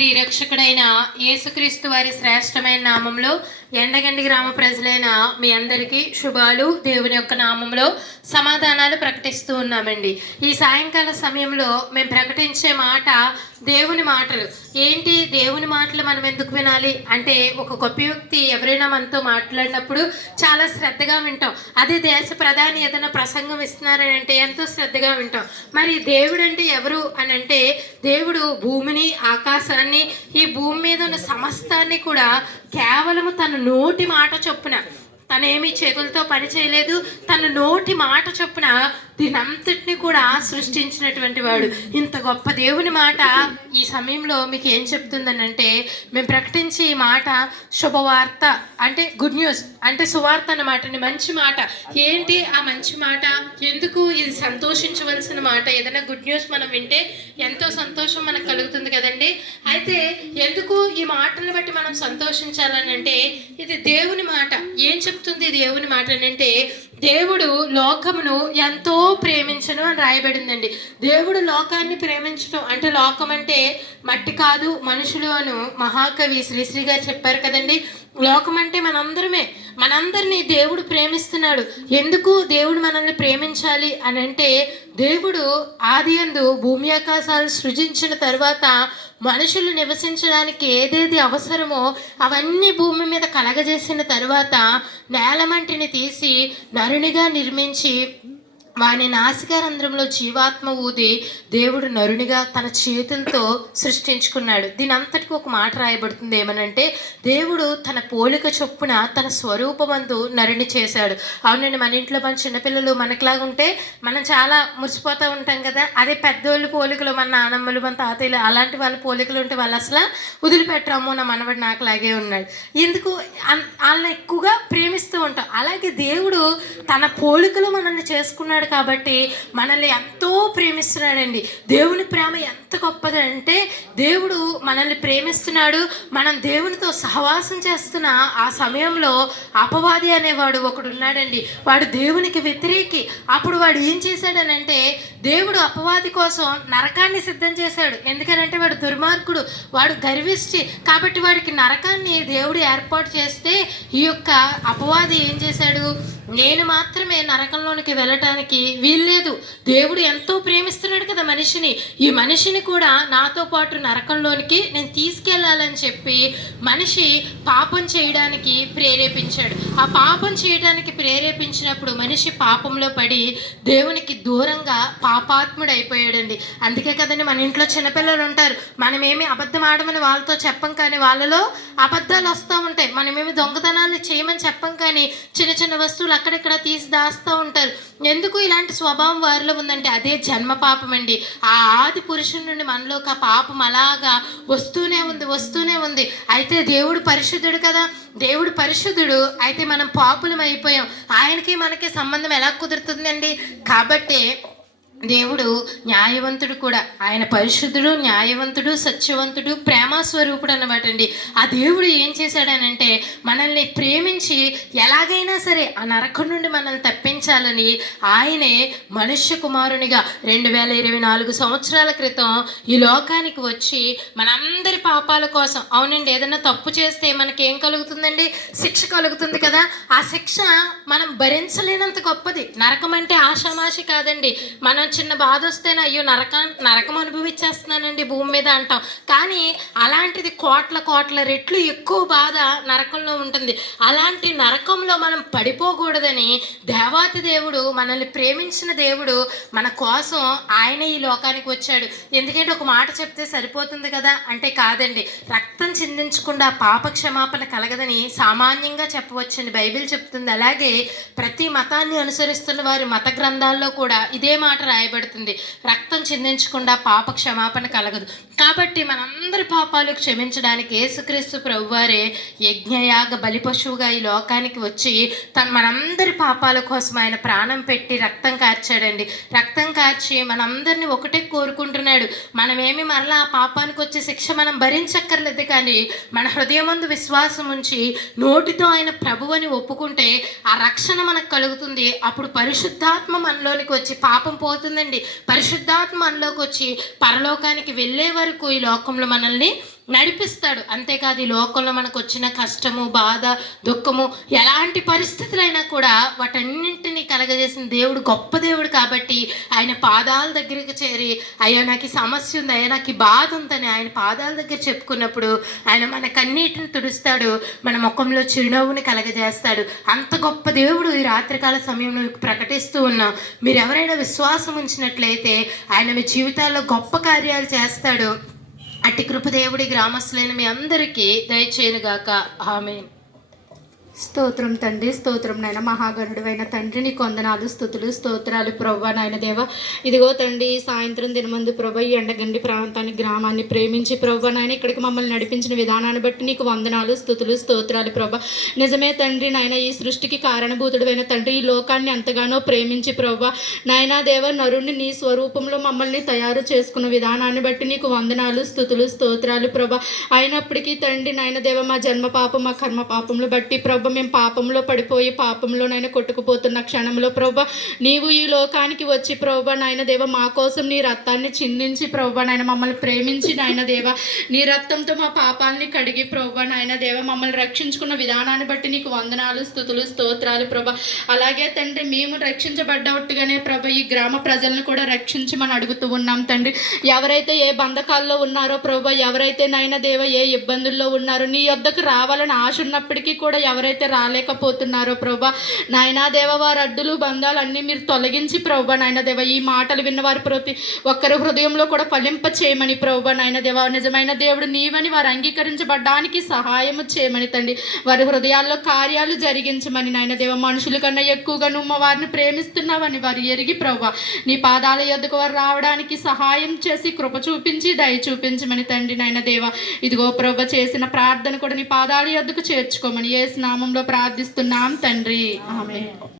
ప్రియరక్షకుడైన యేసుక్రీస్తు వారి శ్రేష్టమైన నామంలో ఎండగండి గ్రామ ప్రజలైన మీ అందరికీ శుభాలు, దేవుని యొక్క నామంలో సమాధానాలు ప్రకటిస్తూ ఉన్నామండి. ఈ సాయంకాల సమయంలో మేము ప్రకటించే మాట దేవుని మాటలు. ఏంటి దేవుని మాటలు మనం ఎందుకు వినాలి అంటే, ఒక గొప్ప వ్యక్తి ఎవరైనా మనతో మాట్లాడినప్పుడు చాలా శ్రద్ధగా వింటాం. అదే దేశ ప్రధాని ఏదైనా ప్రసంగం ఇస్తున్నారని అంటే ఎంతో శ్రద్ధగా వింటాం. మరి దేవుడు అంటే ఎవరు అని అంటే, దేవుడు భూమిని, ఆకాశాన్ని, ఈ భూమి మీద ఉన్న సమస్తాన్ని కూడా కేవలము తన నోటి మాట చొప్పున, తనేమి చేతులతో పని చేయలేదు, తన నోటి మాట చొప్పున దీనంతటిని కూడా సృష్టించినటువంటి వాడు. ఇంత గొప్ప దేవుని మాట ఈ సమయంలో మీకు ఏం చెప్తుందని అంటే, మేము ప్రకటించే ఈ మాట శుభవార్త, అంటే గుడ్ న్యూస్, అంటే సువార్త అన్నమాట, మంచి మాట. ఏంటి ఆ మంచి మాట? ఎందుకు ఇది సంతోషించవలసిన మాట? ఏదైనా గుడ్ న్యూస్ మనం వింటే ఎంతో సంతోషం మనకు కలుగుతుంది కదండి. అయితే ఎందుకు ఈ మాటలను బట్టి మనం సంతోషించాలని అంటే, ఇది దేవుని మాట. ఏం చెప్తుంది దేవుని మాట అని అంటే, దేవుడు లోకమును ఎంతో ప్రేమించను అని రాయబడిందండి. దేవుడు లోకాన్ని ప్రేమించడం అంటే, లోకం అంటే మట్టి కాదు మనుషులు అను మహాకవి శ్రీశ్రీ గారు చెప్పారు కదండి. లోకం అంటే మనందరినీ దేవుడు ప్రేమిస్తున్నాడు. ఎందుకు దేవుడు మనల్ని ప్రేమించాలి అని అంటే, దేవుడు ఆదియందు భూమి ఆకాశాలు సృజించిన తర్వాత మనుషులు నివసించడానికి ఏదేది అవసరమో అవన్నీ భూమి మీద కలగజేసిన తర్వాత నేలమంటిని తీసి నరునిగా నిర్మించి వాని నాసికారంధ్రంలో జీవాత్మ ఊది దేవుడు నరునిగా తన చేతులతో సృష్టించుకున్నాడు. దీని అంతటికి ఒక మాట రాయబడుతుంది ఏమనంటే, దేవుడు తన పోలిక చొప్పున తన స్వరూపమందు నరుని చేశాడు. అవునండి, మన ఇంట్లో మన చిన్నపిల్లలు మనకులాగా ఉంటే మనం చాలా మురిసిపోతూ ఉంటాం కదా. అదే పెద్దోళ్ళు పోలికలు, మన నానమ్మలు, మన తాతయ్యలు అలాంటి వాళ్ళ పోలికలు ఉంటే వాళ్ళు అసలు వదిలిపెట్టరాము. నా మనవడు నాకులాగే ఉన్నాడు. ఎందుకు వాళ్ళని ఎక్కువగా ప్రేమిస్తూ ఉంటాం. అలాగే దేవుడు తన పోలికలు మనల్ని చేసుకున్నాడు కాబట్టి మనల్ని ఎంతో ప్రేమిస్తున్నాడండి. దేవుని ప్రేమ ఎంత గొప్పదంటే, దేవుడు మనల్ని ప్రేమిస్తున్నాడు. మనం దేవునితో సహవాసం చేస్తున్న ఆ సమయంలో అపవాది అనేవాడు ఒకడు ఉన్నాడండి. వాడు దేవునికి వ్యతిరేకి. అప్పుడు వాడు ఏం చేశాడనంటే, దేవుడు అపవాది కోసం నరకాన్ని సిద్ధం చేశాడు. ఎందుకనంటే వాడు దుర్మార్గుడు, వాడు గర్విష్టి. కాబట్టి వాడికి నరకాన్ని దేవుడు ఏర్పాటు చేస్తే, ఈ యొక్క అపవాది ఏం చేశాడు, నేను మాత్రమే నరకంలోనికి వెళ్ళటానికి వీల్లేదు. దేవుడు ఎంతో ప్రేమిస్తున్నాడు కదా మనిషిని, ఈ మనిషిని కూడా నాతో పాటు నరకంలోనికి నేను తీసుకెళ్లాలని చెప్పి మనిషి పాపం చేయడానికి ప్రేరేపించాడు. ఆ పాపం చేయడానికి ప్రేరేపించినప్పుడు మనిషి పాపంలో పడి దేవునికి దూరంగా పాపాత్ముడు అయిపోయాడండి. అందుకే కదండి మన ఇంట్లో చిన్నపిల్లలు ఉంటారు. మనమేమి అబద్ధం ఆడమని వాళ్ళతో చెప్పం, కానీ వాళ్ళలో అబద్ధాలు వస్తూ ఉంటాయి. మనమేమి దొంగతనాలు చేయమని చెప్పం, కానీ చిన్న చిన్న వస్తువులు అక్కడెక్కడ తీసి దాస్తూ ఉంటారు. ఎందుకు ఇలాంటి స్వభావం వారిలో ఉందంటే, అదే జన్మ పాపం అండి. ఆ ఆది పురుషుని నుండి మనలోకి ఆ పాపం అలాగా వస్తూనే ఉంది. అయితే దేవుడు పరిశుద్ధుడు కదా, దేవుడు పరిశుద్ధుడు. అయితే మనం పాపులం అయిపోయాం. ఆయనకి మనకి సంబంధం ఎలా కుదురుతుందండి? కాబట్టి దేవుడు న్యాయవంతుడు కూడా. ఆయన పరిశుద్ధుడు, న్యాయవంతుడు, సత్యవంతుడు, ప్రేమస్వరూపుడు అన్నమాట అండి. ఆ దేవుడు ఏం చేశాడనంటే, మనల్ని ప్రేమించి ఎలాగైనా సరే ఆ నరకం నుండి మనల్ని తప్పించాలని ఆయనే మనుష్య కుమారునిగా 2024 సంవత్సరాల క్రితం ఈ లోకానికి వచ్చి మనందరి పాపాల కోసం, అవునండి, ఏదైనా తప్పు చేస్తే మనకేం కలుగుతుందండి? శిక్ష కలుగుతుంది కదా. ఆ శిక్ష మనం భరించలేనంత గొప్పది. నరకం అంటే ఆషామాషి కాదండి. మనం చిన్న బాధ వస్తేనే అయ్యో నరకం అనుభవించేస్తున్నానండి భూమి మీద అంటాం. కానీ అలాంటిది కోట్ల రెట్లు ఎక్కువ బాధ నరకంలో ఉంటుంది. అలాంటి నరకంలో మనం పడిపోకూడదని దేవాతి దేవుడు, మనల్ని ప్రేమించిన దేవుడు మన కోసం ఆయన ఈ లోకానికి వచ్చాడు. ఎందుకంటే ఒక మాట చెప్తే సరిపోతుంది కదా అంటే కాదండి. రక్తం చిందించకుండా పాప క్షమాపణ కలగదని సామాన్యంగా చెప్పవచ్చండి, బైబిల్ చెప్తుంది. అలాగే ప్రతి మతాన్ని అనుసరిస్తున్న వారి మత గ్రంథాల్లో కూడా ఇదే మాట రాయబడుతుంది, రక్తం చిందించకుండా పాప క్షమాపణ కలగదు. కాబట్టి మనందరి పాపాలు క్షమించడానికి యేసుక్రీస్తు ప్రభువారే యజ్ఞయాగ బలి పశువుగా ఈ లోకానికి వచ్చి మనందరి పాపాల కోసం ఆయన ప్రాణం పెట్టి రక్తం కార్చాడండి. రక్తం కార్చి మనందరినీ ఒకటే కోరుకుంటున్నాడు. మనమేమి మరలా ఆ పాపానికి వచ్చే శిక్ష మనం భరించక్కర్లేదు, కానీ మన హృదయమందు విశ్వాసం ఉంచి నోటితో ఆయన ప్రభువని ఒప్పుకుంటే ఆ రక్షణ మనకు కలుగుతుంది. అప్పుడు పరిశుద్ధాత్మ మనలోనికి వచ్చి పాపం పోతుందండి. పరిశుద్ధాత్మ మనలోకి వచ్చి పరలోకానికి వెళ్ళే వరకు ఈ లోకంలో మనల్ని నడిపిస్తాడు. అంతేకాదు ఈ లోకంలో మనకు వచ్చిన కష్టము, బాధ, దుఃఖము ఎలాంటి పరిస్థితులైనా కూడా వాటన్నింటినీ కలగజేసిన దేవుడు గొప్ప దేవుడు కాబట్టి ఆయన పాదాల దగ్గరికి చేరి, అయ్యా నాకు ఈ సమస్య ఉంది, అయ్యా నాకు ఈ బాధ ఉందని ఆయన పాదాల దగ్గర చెప్పుకున్నప్పుడు ఆయన మన కన్నీటిని తుడుస్తాడు, మన ముఖంలో చిరునవ్వుని కలగజేస్తాడు. అంత గొప్ప దేవుడు ఈ రాత్రికాల సమయంలో మీకు ప్రకటిస్తూ ఉన్నాం. మీరు ఎవరైనా విశ్వాసం ఉంచినట్లయితే ఆయన మీ జీవితాల్లో గొప్ప కార్యాలు చేస్తాడు. అట్టి కృప దేవుడి గ్రామస్తులైన మీ అందరికీ దయచేయునుగాక. ఆమేన్. స్తోత్రం తండ్రి, స్తోత్రం నాయన. మహాగణుడైన తండ్రి నీకు వందనాలు, స్తుతులు, స్తోత్రాలు ప్రభా నాయన దేవ. ఇదిగో తండ్రి సాయంత్రం దినమందు ప్రభా ఈ ఎండగండి ప్రాంతాన్ని, గ్రామాన్ని ప్రేమించి ప్రభా నాయన ఇక్కడికి మమ్మల్ని నడిపించిన విధానాన్ని బట్టి నీకు వందనాలు, స్తుతులు, స్తోత్రాలు ప్రభా. నిజమే తండ్రి నాయన, ఈ సృష్టికి కారణభూతుడైన తండ్రి ఈ లోకాన్ని ఎంతగానో ప్రేమించి ప్రభా నాయనా దేవ నరుణ్ణి నీ స్వరూపంలో మమ్మల్ని తయారు చేసుకున్న విధానాన్ని బట్టి నీకు వందనాలు, స్తుతులు, స్తోత్రాలు ప్రభా. అయినప్పటికీ తండ్రి నాయన దేవ మా జన్మ పాపం, మా కర్మ పాపంలో బట్టి ప్రభా మేము పాపంలో పడిపోయి పాపంలోనైనా కొట్టుకుపోతున్న క్షణంలో ప్రభా నీవు ఈ లోకానికి వచ్చి ప్రభా నాయన దేవ మా కోసం నీ రక్తాన్ని చిందించి ప్రభా నాయన మమ్మల్ని ప్రేమించి నాయన దేవ నీ రక్తంతో మా పాపాలని కడిగి ప్రభా నాయన దేవ మమ్మల్ని రక్షించుకున్న విధానాన్ని బట్టి నీకు వందనాలు, స్తుతులు, స్తోత్రాలు ప్రభా. అలాగే తండ్రి మేము రక్షించబడ్డట్టుగానే ప్రభా ఈ గ్రామ ప్రజలను కూడా రక్షించమని అడుగుతూ ఉన్నాం తండ్రి. ఎవరైతే ఏ బంధకాల్లో ఉన్నారో ప్రభా, ఎవరైతే నాయన దేవ ఏ ఇబ్బందుల్లో ఉన్నారో, నీ యొద్దకు రావాలని ఆశ ఉన్నప్పటికీ కూడా ఎవరైతే రాలేకపోతున్నారో ప్రభా నాయనా దేవ వారి అడ్డులు బంధాలు అన్నీ మీరు తొలగించి ప్రభా నాయన దేవ ఈ మాటలు విన్నవారు ప్రతి ఒక్కరి హృదయంలో కూడా ఫలింప చేయమని ప్రభా నాయన దేవ నిజమైన దేవుడు నీవని వారు అంగీకరించబడ్డానికి సహాయము చేయమని తండ్రి. వారి హృదయాల్లో కార్యాలు జరిగించమని నాయన దేవ. మనుషుల కన్నా ఎక్కువగా నువ్వు వారిని ప్రేమిస్తున్నావని వారు ఎరిగి ప్రభా నీ పాదాల యొద్దకు వారు రావడానికి సహాయం చేసి కృప చూపించి దయ చూపించమని తండ్రి నాయన దేవ. ఇదిగో ప్రభా చేసిన ప్రార్థన కూడా నీ పాదాల యొద్దకు చేర్చుకోమని యేసు నామంలో ప్రార్థిస్తున్నాం తండ్రి. ఆమేన్.